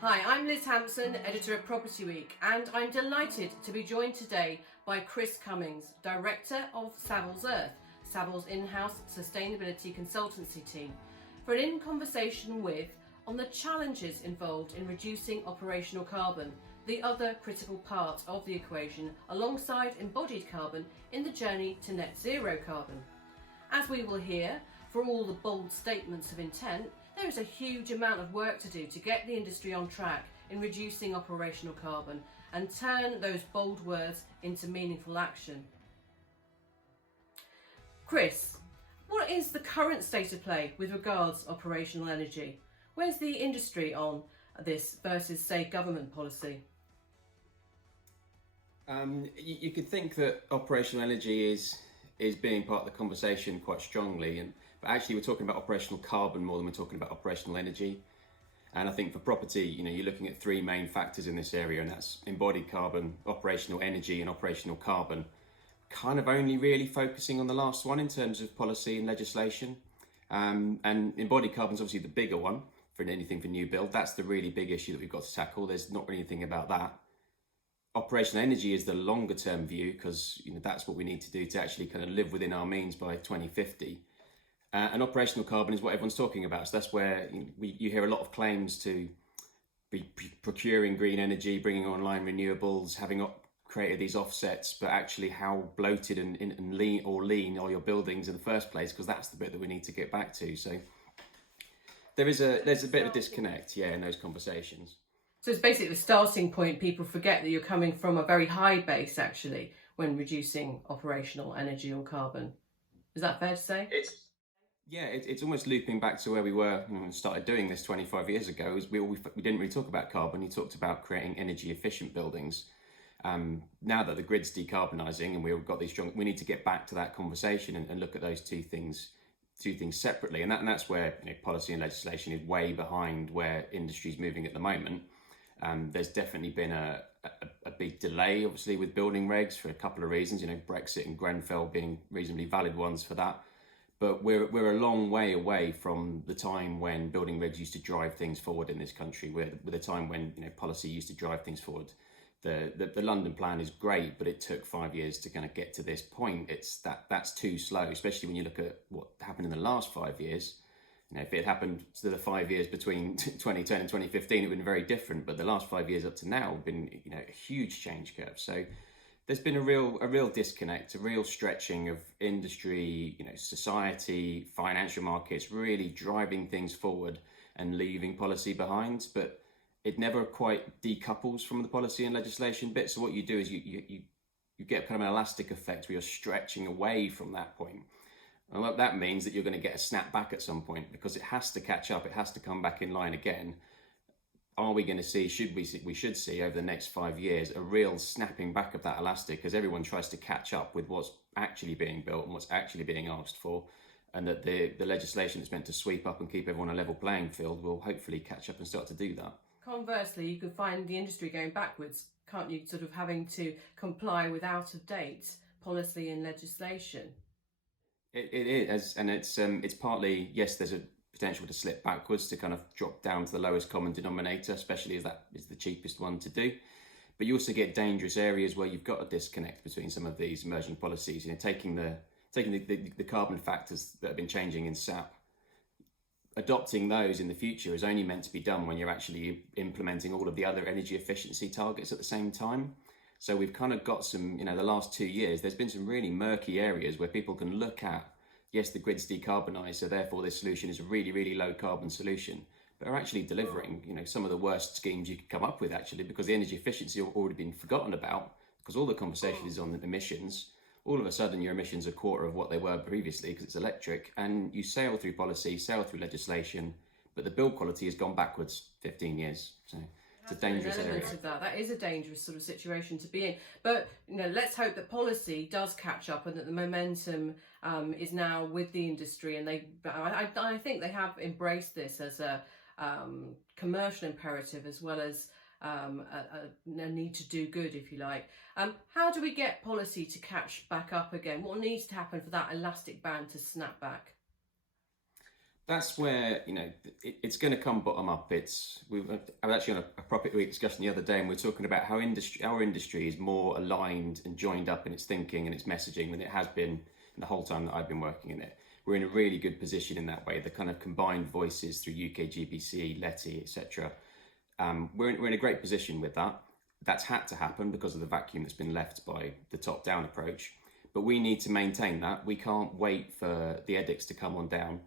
Hi, I'm Liz Hampson, editor of Property Week, and I'm delighted to be joined today by Chris Cummings, director of Savills Earth, Savills' in-house sustainability consultancy team, for an in-conversation with on the challenges involved in reducing operational carbon, the other critical part of the equation, alongside embodied carbon in the journey to net zero carbon. As we will hear, for all the bold statements of intent, there is a huge amount of work to do to get the industry on track in reducing operational carbon and turn those bold words into meaningful action. Chris, what is the current state of play with regards to operational energy? Where's the industry on this versus, say, government policy? You could think that operational energy is being part of the conversation quite strongly, but actually we're talking about operational carbon more than we're talking about operational energy. And I think for property, you're looking at three main factors in this area, and that's embodied carbon, operational energy, and operational carbon. Kind of only really focusing on the last one in terms of policy and legislation. And embodied carbon is obviously the bigger one for anything for new build. That's the really big issue that we've got to tackle. There's not really anything about that. Operational energy is the longer term view, because that's what we need to do to actually kind of live within our means by 2050. And operational carbon is what everyone's talking about. So that's where you hear a lot of claims to be procuring green energy, bringing online renewables, having created these offsets, but actually how bloated and lean are your buildings in the first place, because that's the bit that we need to get back to. So there's a bit of a disconnect, in those conversations. So it's basically the starting point. People forget that you're coming from a very high base, actually, when reducing operational energy or carbon. Is that fair to say? It's almost looping back to where we were when we started doing this 25 years ago. We didn't really talk about carbon. You talked about creating energy efficient buildings. Now that the grid's decarbonising and we've got these strong, we need to get back to that conversation and look at those two things separately. And that's where policy and legislation is way behind where industry is moving at the moment. There's definitely been a big delay, obviously, with building regs for a couple of reasons. Brexit and Grenfell being reasonably valid ones for that. But we're a long way away from the time when building regs used to drive things forward in this country. We're the time when policy used to drive things forward. The London plan is great, but it took 5 years to kind of get to this point. That's too slow, especially when you look at what happened in the last 5 years. If it had happened to the 5 years between 2010 and 2015, it would have been very different. But the last 5 years up to now have been a huge change curve. So there's been a real disconnect, a real stretching of industry, society, financial markets, really driving things forward and leaving policy behind. But it never quite decouples from the policy and legislation bit. So what you do is you get kind of an elastic effect where you're stretching away from that point. And what that means that you're going to get a snap back at some point, because it has to catch up. It has to come back in line again. Are we going to see, we should see over the next 5 years, a real snapping back of that elastic as everyone tries to catch up with what's actually being built and what's actually being asked for, and that the legislation that's meant to sweep up and keep everyone on a level playing field will hopefully catch up and start to do that. Conversely, you could find the industry going backwards, can't you? Sort of having to comply with out-of-date policy and legislation. It is, and it's partly, yes, there's a potential to slip backwards, to kind of drop down to the lowest common denominator, especially as that is the cheapest one to do. But you also get dangerous areas where you've got a disconnect between some of these emerging policies. Taking the carbon factors that have been changing in SAP, adopting those in the future is only meant to be done when you're actually implementing all of the other energy efficiency targets at the same time. So we've kind of got some, the last 2 years, there's been some really murky areas where people can look at, yes, the grid's decarbonised, so therefore this solution is a really, really low carbon solution, but are actually delivering, some of the worst schemes you could come up with, actually, because the energy efficiency have already been forgotten about, because all the conversation is on the emissions. All of a sudden, your emissions are a quarter of what they were previously because it's electric, and you sail through policy, sail through legislation, but the build quality has gone backwards 15 years. So it's a dangerous area. Of that is a dangerous sort of situation to be in. But let's hope that policy does catch up and that the momentum is now with the industry, and I think they have embraced this as a commercial imperative as well as a need to do good, if you like. How do we get policy to catch back up again? What needs to happen for that elastic band to snap back? That's where it's going to come bottom up. I was actually on a Profit Week discussion the other day, and we are talking about how our industry is more aligned and joined up in its thinking and its messaging than it has been in the whole time that I've been working in it. We're in a really good position in that way. The kind of combined voices through UK GBC, Letty, etc. We're in a great position with that. That's had to happen because of the vacuum that's been left by the top-down approach. But we need to maintain that. We can't wait for the edicts to come on down.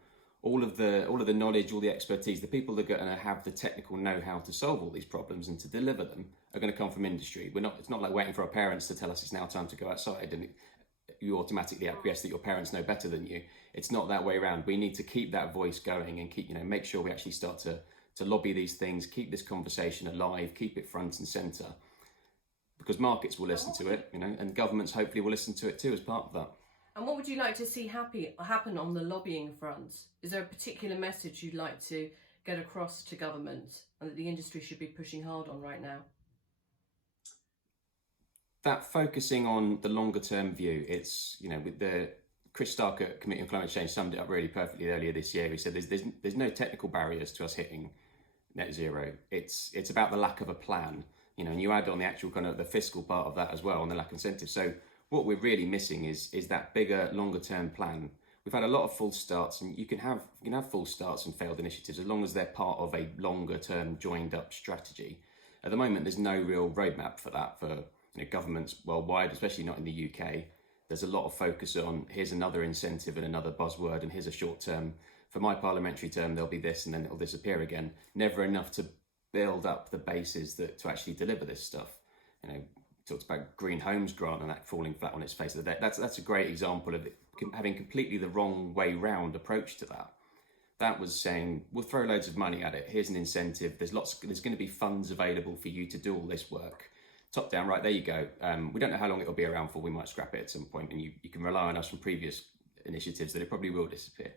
All of the knowledge, all the expertise, the people that are going to have the technical know-how to solve all these problems and to deliver them are going to come from industry. It's not like waiting for our parents to tell us it's now time to go outside and you automatically acquiesce that your parents know better than you. It's not that way around. We need to keep that voice going and make sure we actually start to lobby these things, keep this conversation alive, keep it front and centre, because markets will listen to it, and governments hopefully will listen to it too as part of that. And what would you like to see happen on the lobbying front? Is there a particular message you'd like to get across to government and that the industry should be pushing hard on right now? That focusing on the longer term view. It's, with the Chris Stark at Committee on Climate Change summed it up really perfectly earlier this year. He said there's no technical barriers to us hitting net zero. It's about the lack of a plan, and you add on the actual kind of the fiscal part of that as well, and the lack of incentive. So what we're really missing is that bigger, longer term plan. We've had a lot of false starts, and you can have false starts and failed initiatives as long as they're part of a longer term joined up strategy. At the moment, there's no real roadmap for that for governments worldwide, especially not in the UK. There's a lot of focus on here's another incentive and another buzzword, and here's a short term. For my parliamentary term, there'll be this, and then it'll disappear again. Never enough to build up the bases to actually deliver this stuff. Talked about Green Homes Grant and that falling flat on its face. That's a great example of it having completely the wrong way round approach to that. That was saying we'll throw loads of money at it. Here's an incentive. There's going to be funds available for you to do all this work. Top down, right, there you go. We don't know how long it'll be around for. We might scrap it at some point, and you can rely on us from previous initiatives that it probably will disappear.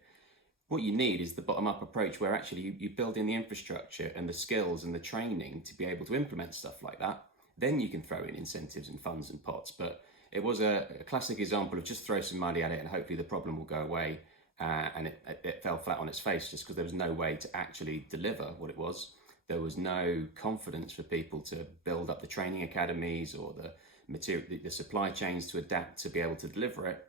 What you need is the bottom-up approach where actually you build in the infrastructure and the skills and the training to be able to implement stuff like that. Then you can throw in incentives and funds and pots. But it was a classic example of just throw some money at it and hopefully the problem will go away. And it fell flat on its face just because there was no way to actually deliver what it was. There was no confidence for people to build up the training academies or the supply chains to adapt to be able to deliver it,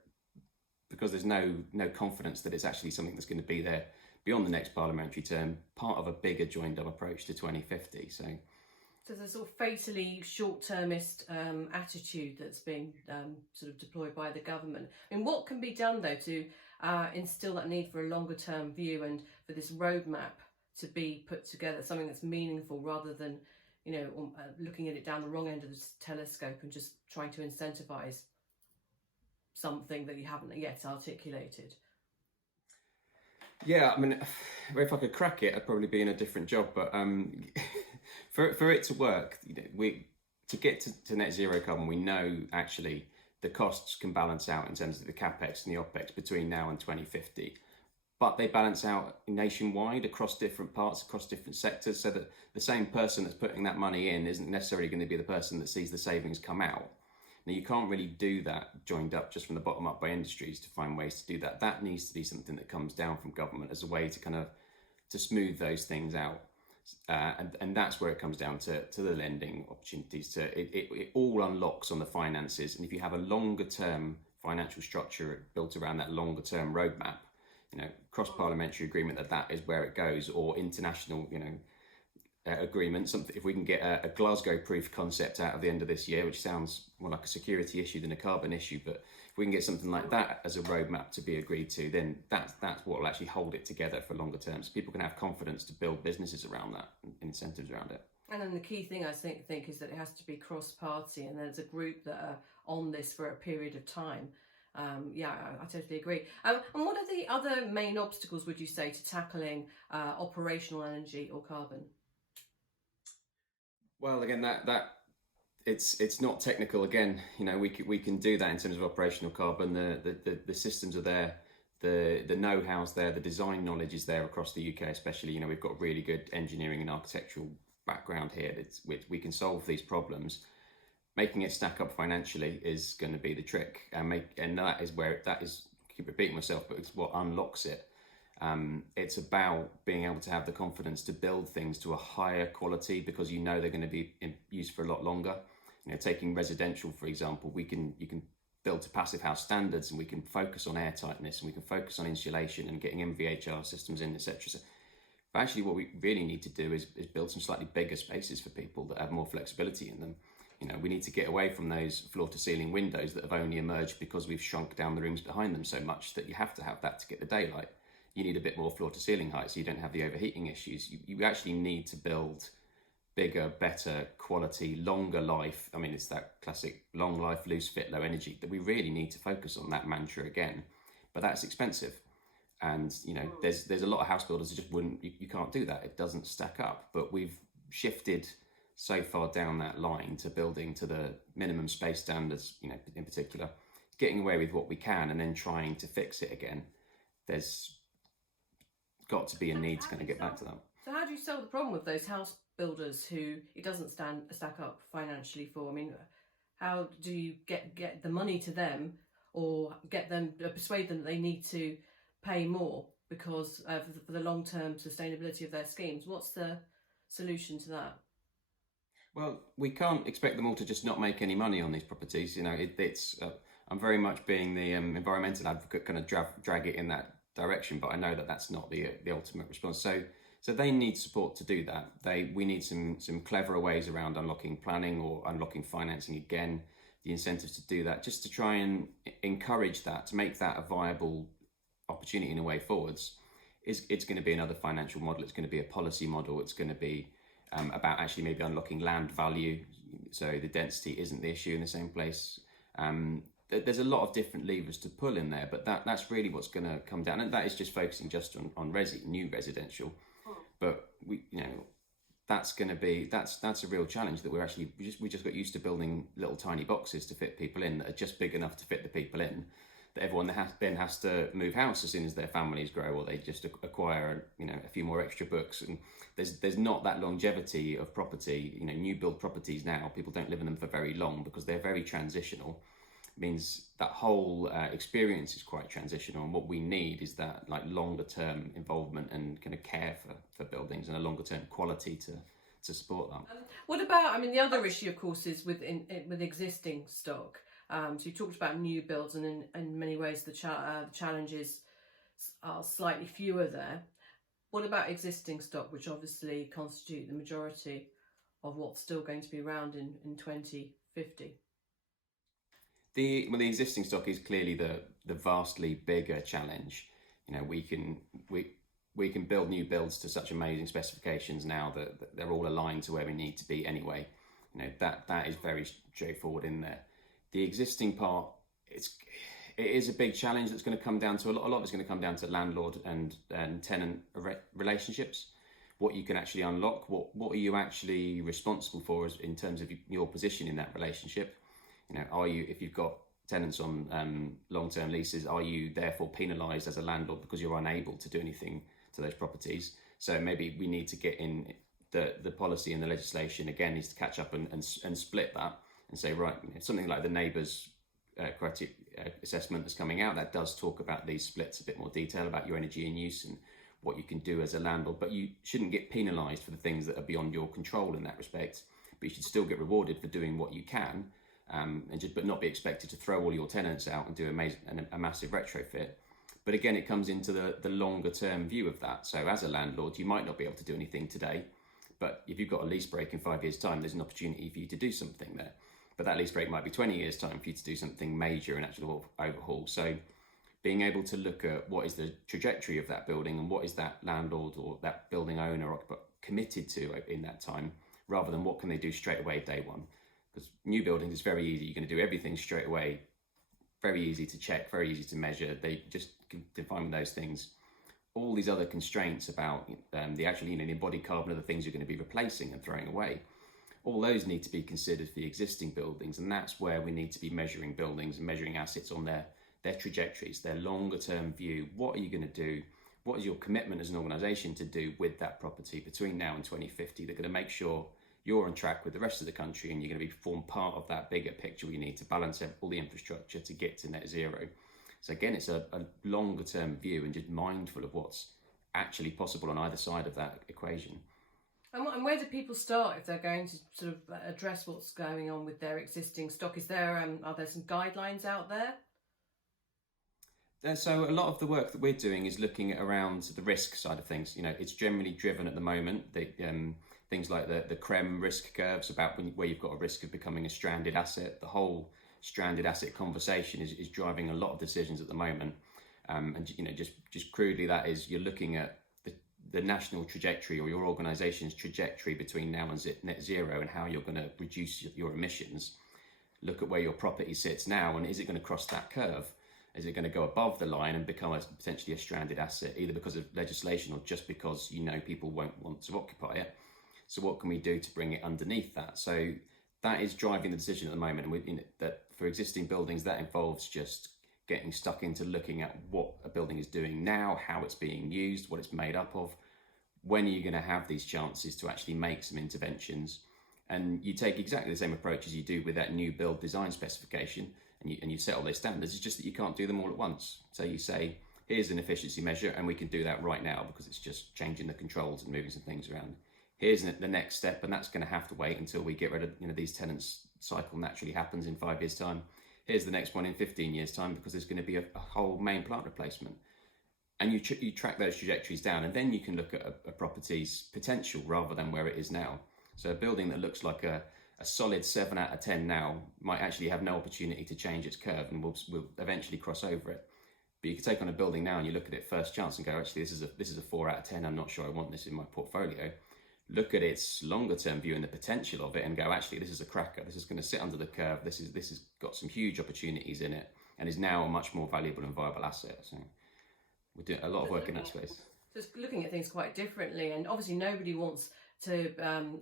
because there's no confidence that it's actually something that's going to be there beyond the next parliamentary term, part of a bigger joined-up approach to 2050. So there's a sort of fatally short-termist attitude that's being sort of deployed by the government. I mean, what can be done, though, to instill that need for a longer-term view and for this roadmap to be put together, something that's meaningful rather than, looking at it down the wrong end of the telescope and just trying to incentivise something that you haven't yet articulated? Yeah, I mean, if I could crack it, I'd probably be in a different job. But for it to work, to get to net zero carbon, we know actually the costs can balance out in terms of the capex and the opex between now and 2050. But they balance out nationwide across different parts, across different sectors, so that the same person that's putting that money in isn't necessarily going to be the person that sees the savings come out. Now, you can't really do that joined up just from the bottom up by industries to find ways to do that. That needs to be something that comes down from government as a way to kind of to smooth those things out. And that's where it comes down to the lending opportunities. It all unlocks on the finances. And if you have a longer term financial structure built around that longer term roadmap, cross-parliamentary agreement that is where it goes, or international, agreement. Something, if we can get a Glasgow-proof concept out of the end of this year, which sounds more like a security issue than a carbon issue, but if we can get something like that as a roadmap to be agreed to, then that's what will actually hold it together for longer term. So people can have confidence to build businesses around that, and incentives around it. And then the key thing I think is that it has to be cross-party, and there's a group that are on this for a period of time. I totally agree. And what are the other main obstacles, would you say, to tackling operational energy or carbon? Well, again, that it's not technical. Again, we can do that in terms of operational carbon. The systems are there, the know-how's there, the design knowledge is there across the UK, especially. We've got really good engineering and architectural background here. We can solve these problems. Making it stack up financially is going to be the trick, and that is keep repeating myself, but it's what unlocks it. It's about being able to have the confidence to build things to a higher quality because you know they're going to be in use for a lot longer. Taking residential, for example, you can build to passive house standards, and we can focus on air tightness, and we can focus on insulation and getting MVHR systems in, etc. But actually, what we really need to do is build some slightly bigger spaces for people that have more flexibility in them. We need to get away from those floor-to-ceiling windows that have only emerged because we've shrunk down the rooms behind them so much that you have to have that to get the daylight. You need a bit more floor-to-ceiling height so you don't have the overheating issues. You actually need to build bigger, better quality, longer life. I mean, it's that classic long life, loose fit, low energy that we really need to focus on that mantra again. But that's expensive. And, there's a lot of house builders that just you can't do that. It doesn't stack up. But we've shifted so far down that line to building to the minimum space standards, in particular, getting away with what we can and then trying to fix it again. There's got to be a need to kind of get back to that. So how do you solve the problem with those house builders who it doesn't stack up financially for? I mean, how do you get the money to them, or persuade them that they need to pay more because for the long-term sustainability of their schemes? What's the solution to that? Well, we can't expect them all to just not make any money on these properties. I'm very much being the environmental advocate, kind of drag it in that direction, but I know that that's not the ultimate response. So they need support to do that. We need some cleverer ways around unlocking planning or unlocking financing again, the incentives to do that, just to try and encourage that, to make that a viable opportunity in a way forwards. It's going to be another financial model. It's going to be a policy model. It's going to be about actually maybe unlocking land value, so the density isn't the issue in the same place. There's a lot of different levers to pull in there, but that's really what's going to come down, and that is just focusing just on new residential. But that's going to be that's a real challenge that we just got used to building little tiny boxes to fit people in that are just big enough to fit the people in. That everyone then has to move house as soon as their families grow, or they just acquire a few more extra books. And there's not that longevity of property. New build properties now, people don't live in them for very long because they're very transitional. It means that whole experience is quite transitional, and what we need is that longer term involvement and kind of care for buildings and a longer term quality to support that. What about, the other issue, of course, is with existing stock. So you talked about new builds, and in many ways the challenges are slightly fewer there. What about existing stock, which obviously constitute the majority of what's still going to be around in 2050? The existing stock is clearly the vastly bigger challenge. We can build new builds to such amazing specifications now that they're all aligned to where we need to be anyway. That is very straightforward in there. The existing part, it is a big challenge that's going to come down to a lot of it's going to come down to landlord and tenant relationships. What you can actually unlock, what are you actually responsible for in terms of your position in that relationship? If you've got tenants on long-term leases, are you therefore penalised as a landlord because you're unable to do anything to those properties? So maybe we need to get in the policy and the legislation again needs to catch up and split that and say, right, something like the neighbours criteria assessment that's coming out, that does talk about these splits a bit more detail about your energy and use and what you can do as a landlord, but you shouldn't get penalised for the things that are beyond your control in that respect, but you should still get rewarded for doing what you can, but not be expected to throw all your tenants out and do a massive retrofit. But again, it comes into the longer term view of that. So as a landlord, you might not be able to do anything today, but if you've got a lease break in 5 years' time, there's an opportunity for you to do something there. But that lease break might be 20 years' time for you to do something major and actually overhaul. So being able to look at what is the trajectory of that building and what is that landlord or that building owner committed to in that time, rather than what can they do straight away day one. Because new buildings is very easy. You're going to do everything straight away. Very easy to check, very easy to measure. They just can define those things. All these other constraints about the embodied carbon of the things you're going to be replacing and throwing away, all those need to be considered for the existing buildings, and that's where we need to be measuring buildings and measuring assets on their trajectories, their longer term view. What are you going to do? What is your commitment as an organisation to do with that property between now and 2050? They're going to make sure you're on track with the rest of the country, and you're going to form part of that bigger picture. We need to balance all the infrastructure to get to net zero. So again, it's a longer term view and just mindful of what's actually possible on either side of that equation. And where do people start if they're going to sort of address what's going on with their existing stock? Are there some guidelines out there? So a lot of the work that we're doing is looking at around the risk side of things. It's generally driven at the moment. Things like the CREM risk curves about where you've got a risk of becoming a stranded asset. The whole stranded asset conversation is driving a lot of decisions at the moment. And just crudely, that is, you're looking at the national trajectory or your organisation's trajectory between now and net zero and how you're going to reduce your emissions. Look at where your property sits now, and is it going to cross that curve? Is it going to go above the line and become potentially a stranded asset, either because of legislation or just because people won't want to occupy it? So what can we do to bring it underneath that? So that is driving the decision at the moment. And that for existing buildings, that involves just getting stuck into looking at what a building is doing now, how it's being used, what it's made up of. When are you going to have these chances to actually make some interventions? And you take exactly the same approach as you do with that new build design specification, and you set all those standards. It's just that you can't do them all at once. So you say, here's an efficiency measure, and we can do that right now because it's just changing the controls and moving some things around. Here's the next step, and that's going to have to wait until we get rid of these tenants. Cycle naturally happens in 5 years' time. Here's the next one in 15 years' time because there's going to be a whole main plant replacement. And you track those trajectories down, and then you can look at a property's potential rather than where it is now. So a building that looks like a solid 7 out of 10 now might actually have no opportunity to change its curve and will eventually cross over it. But you can take on a building now and you look at it first chance and go, actually, this is a 4 out of 10. I'm not sure I want this in my portfolio. Look at its longer term view and the potential of it and go, actually, this is a cracker. This is going to sit under the curve. This has got some huge opportunities in it and is now a much more valuable and viable asset. So we're doing a lot of work in that space. So it's looking at things quite differently, and obviously nobody wants to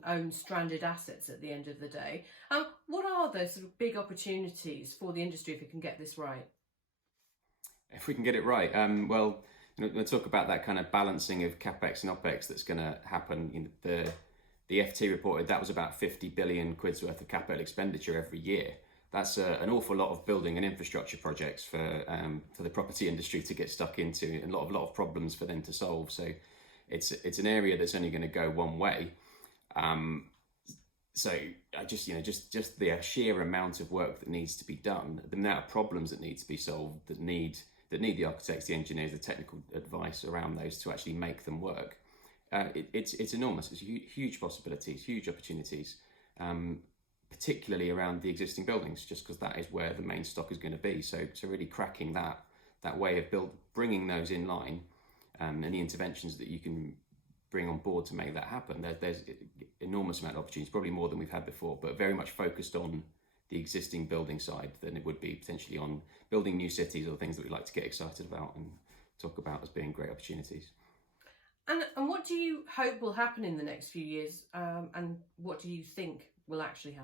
own stranded assets at the end of the day. What are those sort of big opportunities for the industry if we can get this right? If we can get it right, we'll talk about that kind of balancing of capex and opex that's going to happen. The FT reported that was about 50 billion quid's worth of capital expenditure every year. That's an awful lot of building and infrastructure projects for the property industry to get stuck into, and a lot of problems for them to solve. So it's an area that's only going to go one way. So I just the sheer amount of work that needs to be done, the amount of problems that need to be solved, that need the architects, the engineers, the technical advice around those to actually make them work. It's enormous. It's huge possibilities, huge opportunities. Particularly around the existing buildings, just because that is where the main stock is going to be. So really cracking that way of bringing those in line, and the interventions that you can bring on board to make that happen. There's enormous amount of opportunities, probably more than we've had before, but very much focused on the existing building side than it would be potentially on building new cities or things that we like to get excited about and talk about as being great opportunities. And what do you hope will happen in the next few years? And what do you think will actually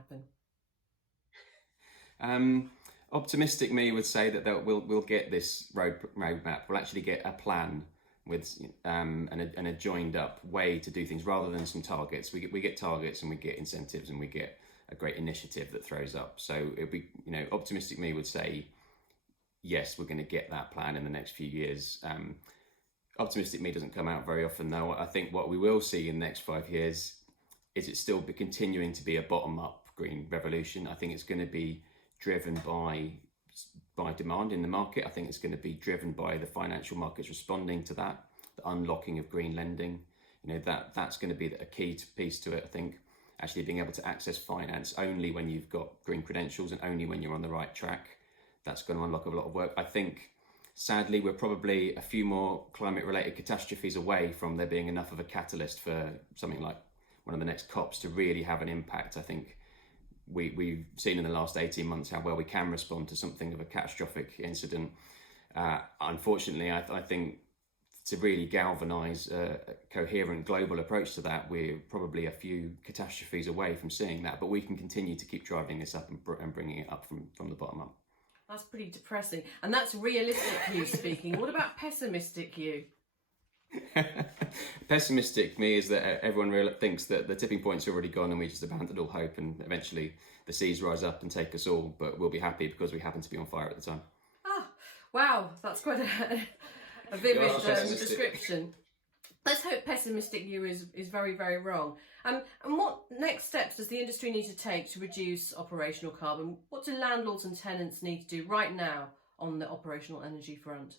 happen? Optimistic me would say that we'll get this roadmap. We'll actually get a plan with and a joined up way to do things rather than some targets. We get targets and we get incentives and we get a great initiative that throws up. So it'd be, optimistic me would say, yes, we're going to get that plan in the next few years. Optimistic me doesn't come out very often though. I think what we will see in the next 5 years is it still be continuing to be a bottom-up green revolution. I think it's going to be driven by demand in the market. I think it's going to be driven by the financial markets responding to that, the unlocking of green lending. That's going to be a key piece to it. I think actually being able to access finance only when you've got green credentials and only when you're on the right track, that's going to unlock a lot of work. I think sadly, we're probably a few more climate-related catastrophes away from there being enough of a catalyst for something like one of the next COPs to really have an impact. I think we've seen in the last 18 months how well we can respond to something of a catastrophic incident. Unfortunately, I think to really galvanise a coherent global approach to that, we're probably a few catastrophes away from seeing that, but we can continue to keep driving this up and bringing it up from the bottom up. That's pretty depressing. And that's realistic you speaking. What about pessimistic you? Pessimistic me is that everyone thinks that the tipping point's already gone and we just abandoned all hope and eventually the seas rise up and take us all, but we'll be happy because we happen to be on fire at the time. Wow, that's quite a vivid You are pessimistic. description. Let's hope pessimistic view is very, very wrong. And what next steps does the industry need to take to reduce operational carbon? What do landlords and tenants need to do right now on the operational energy front?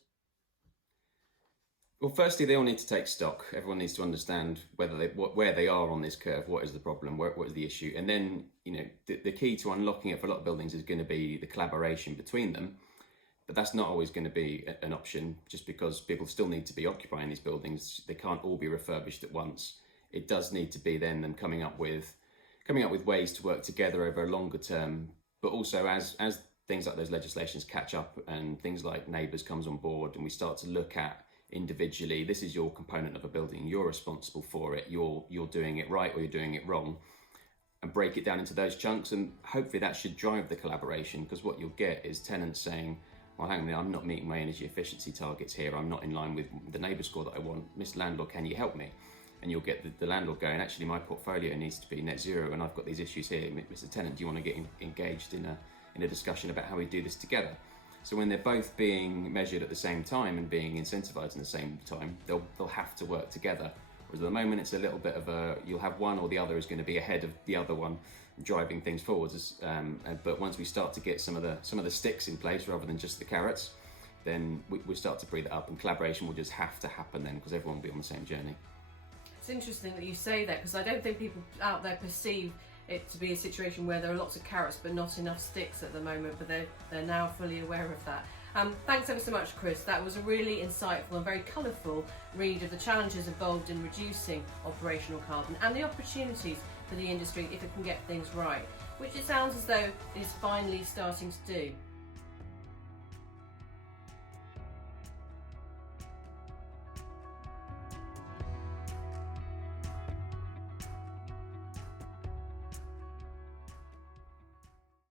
Well, firstly, they all need to take stock. Everyone needs to understand where they are on this curve, what is the problem, what is the issue, and then the key to unlocking it for a lot of buildings is going to be the collaboration between them. But that's not always going to be an option, just because people still need to be occupying these buildings. They can't all be refurbished at once. It does need to be then them coming up with ways to work together over a longer term. But also as things like those legislations catch up and things like neighbours comes on board, and we start to look at individually, this is your component of a building, you're responsible for it, you're doing it right or you're doing it wrong, and break it down into those chunks. And hopefully that should drive the collaboration, because what you'll get is tenants saying, well, hang on a minute, I'm not meeting my energy efficiency targets here, I'm not in line with the neighbour score that I want, Mr. Landlord, can you help me? And you'll get the landlord going, actually my portfolio needs to be net zero and I've got these issues here, Mr. Tenant, do you want to get engaged in a discussion about how we do this together? So when they're both being measured at the same time and being incentivised at the same time, they'll have to work together. Whereas at the moment it's a little bit of you'll have one or the other is going to be ahead of the other one, driving things forwards. But once we start to get some of the sticks in place rather than just the carrots, then we start to breathe it up, and collaboration will just have to happen then, because everyone will be on the same journey. It's interesting that you say that, because I don't think people out there perceive it to be a situation where there are lots of carrots but not enough sticks at the moment, but they're now fully aware of that. Thanks ever so much, Chris. That was a really insightful and very colourful read of the challenges involved in reducing operational carbon and the opportunities for the industry if it can get things right, which it sounds as though it is finally starting to do.